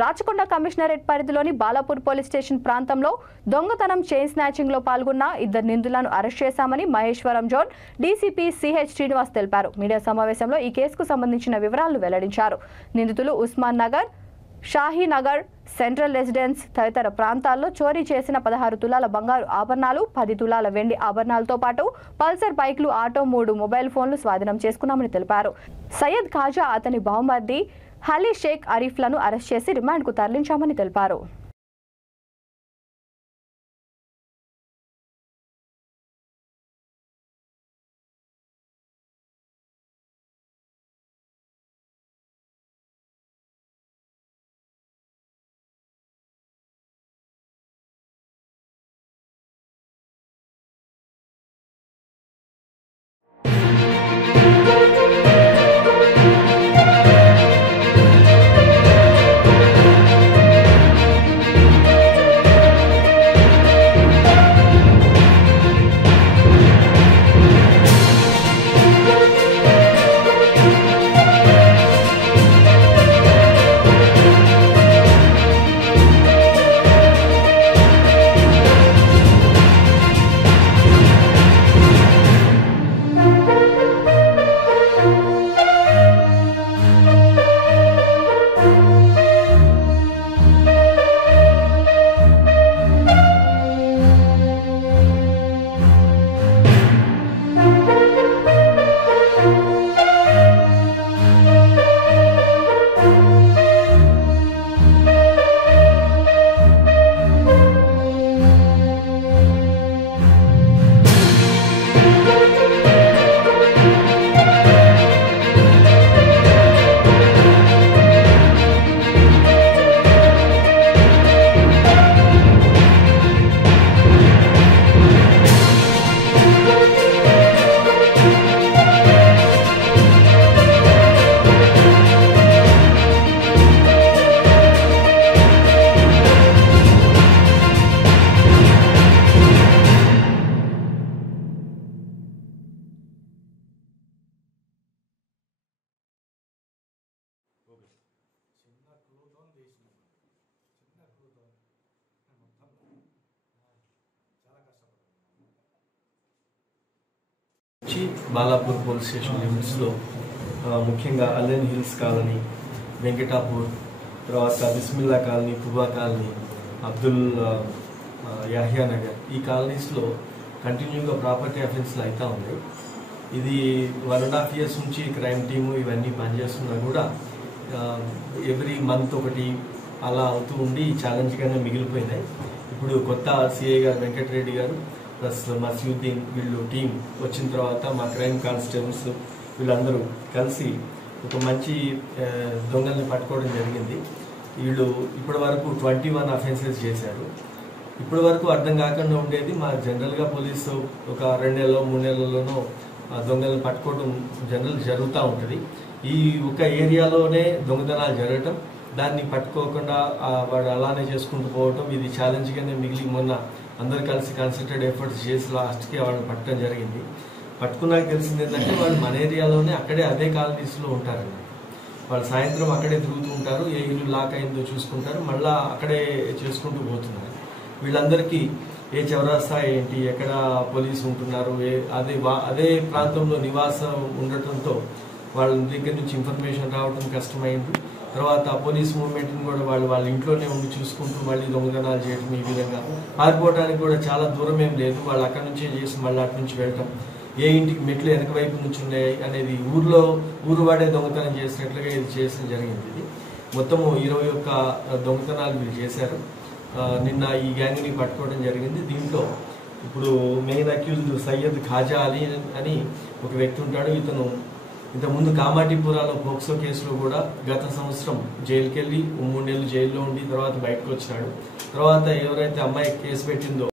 Rachakonda commissionerate పరిధిలోని Balapur police station ప్రాంతంలో దొంగతనం చైన్ స్నాచింగ్ లో పాల్గొన్న ఇద్దరు నిందితులను అరెస్ట్ చేశామని Maheshwaram zone DCP CH Srinivas తెలిపారు. మీడియా సమావేశంలో ఈ కేసుకు సంబంధించిన వివరాలను వెల్లడించారు. నిందితులు ఉస్మాన్ నగర్, షాహీనగర్, సెంట్రల్ రెసిడెన్స్ తదితర ప్రాంతాల్లో చోరీ చేసిన 16 తులాల బంగారు ఆభరణాలు, 10 తులాల వెండి ఆభరణాలతో పాటు పల్సర్ బైక్లు, ఆటో, 3 మొబైల్ ఫోన్లు స్వాధీనం చేసుకున్నామని తెలిపారు. సయ్యద్ ఖాజా, అతని బహుమతి హలీ షేక్ అరీఫ్లను అరెస్ట్ చేసి రిమాండ్కు తరలించామని తెలిపారు. బాలాపూర్ పోలీస్ స్టేషన్ లిమిట్స్లో ముఖ్యంగా అల్లెన్ హిల్స్ కాలనీ, వెంకటాపూర్, తర్వాత బిస్మిల్లా కాలనీ, పుబా కాలనీ, అబ్దుల్ యాహ్యా నగర్, ఈ కాలనీస్లో కంటిన్యూగా ప్రాపర్టీ అఫెన్స్లు అవుతూ ఉన్నాయి. ఇది 1.5 years నుంచి క్రైమ్ టీము ఇవన్నీ పనిచేస్తున్నా కూడా ఎవ్రీ మంత్ ఒకటి అలా అవుతూ ఉండి ఛాలెంజ్గానే మిగిలిపోయినాయి. ఇప్పుడు కొత్త సిఐ గారు వెంకటరెడ్డి గారు ప్లస్ మసీయుద్దీన్ వీళ్ళు టీం వచ్చిన తర్వాత మా క్రైమ్ కానిస్టేబుల్స్ వీళ్ళందరూ కలిసి ఒక మంచి దొంగల్ని పట్టుకోవడం జరిగింది. వీళ్ళు ఇప్పటి వరకు 21 అఫెన్సెస్ చేశారు. ఇప్పటి వరకు అర్థం కాకుండా ఉండేది, మా జనరల్గా పోలీసు ఒక 2 నెలల్లో 3 నెలల్లోనో దొంగల్ని పట్టుకోవడం జనరల్ జరుగుతూ ఉంటుంది. ఈ ఒక ఏరియాలోనే దొంగతనాలు జరగటం, దాన్ని పట్టుకోకుండా వాడు అలానే చేసుకుంటూ పోవటం, ఇది ఛాలెంజ్గానే మిగిలి మొన్న అందరు కలిసి కన్సల్టెడ్ ఎఫర్ట్స్ చేసి లాస్ట్కి వాళ్ళని పట్టడం జరిగింది. పట్టుకున్నాక తెలిసింది ఏంటంటే వాళ్ళు మన ఏరియాలోనే అక్కడే అదే కాలనీస్లో ఉంటారండి. వాళ్ళు సాయంత్రం అక్కడే తిరుగుతూ ఉంటారు, ఏ ఇల్లు లాక్ అయిందో చూసుకుంటారు, మళ్ళీ అక్కడే చేసుకుంటూ పోతున్నారు. వీళ్ళందరికీ ఏ చౌరాస్తా ఏంటి, ఎక్కడ పోలీసు ఉంటున్నారు, అదే ప్రాంతంలో నివాసం ఉండటంతో వాళ్ళ దగ్గర నుంచి ఇన్ఫర్మేషన్ రావడం కష్టమైంది. తర్వాత పోలీస్ మూవ్మెంట్ని కూడా వాళ్ళ ఇంట్లోనే ఉండి చూసుకుంటూ మళ్ళీ దొంగతనాలు చేయడం, ఈ విధంగా పారిపోవడానికి కూడా చాలా దూరం ఏం లేదు. వాళ్ళు అక్కడి నుంచే చేసి మళ్ళీ అటు నుంచి వెళ్ళటం, ఏ ఇంటికి మెట్లు వెనక వైపు నుంచి ఉన్నాయి అనేది ఊరు వాడే దొంగతనం చేసినట్లుగా ఇది చేసిన జరిగింది. ఇది మొత్తము 21 దొంగతనాలు వీళ్ళు చేశారు. నిన్న ఈ గ్యాంగ్ని పట్టుకోవడం జరిగింది. దీంట్లో ఇప్పుడు మెయిన్ అక్యూజ్డ్ సయ్యద్ ఖాజా అలీ అని ఒక వ్యక్తి ఉంటాడు. ఇతను ఇంతకుముందు కామాటిపురాలో పోక్సో కేసులో కూడా గత సంవత్సరం జైలుకి వెళ్ళి 3 నెలలు జైల్లో ఉండి తర్వాత బయటకు వచ్చినాడు. తర్వాత ఎవరైతే అమ్మాయి కేసు పెట్టిందో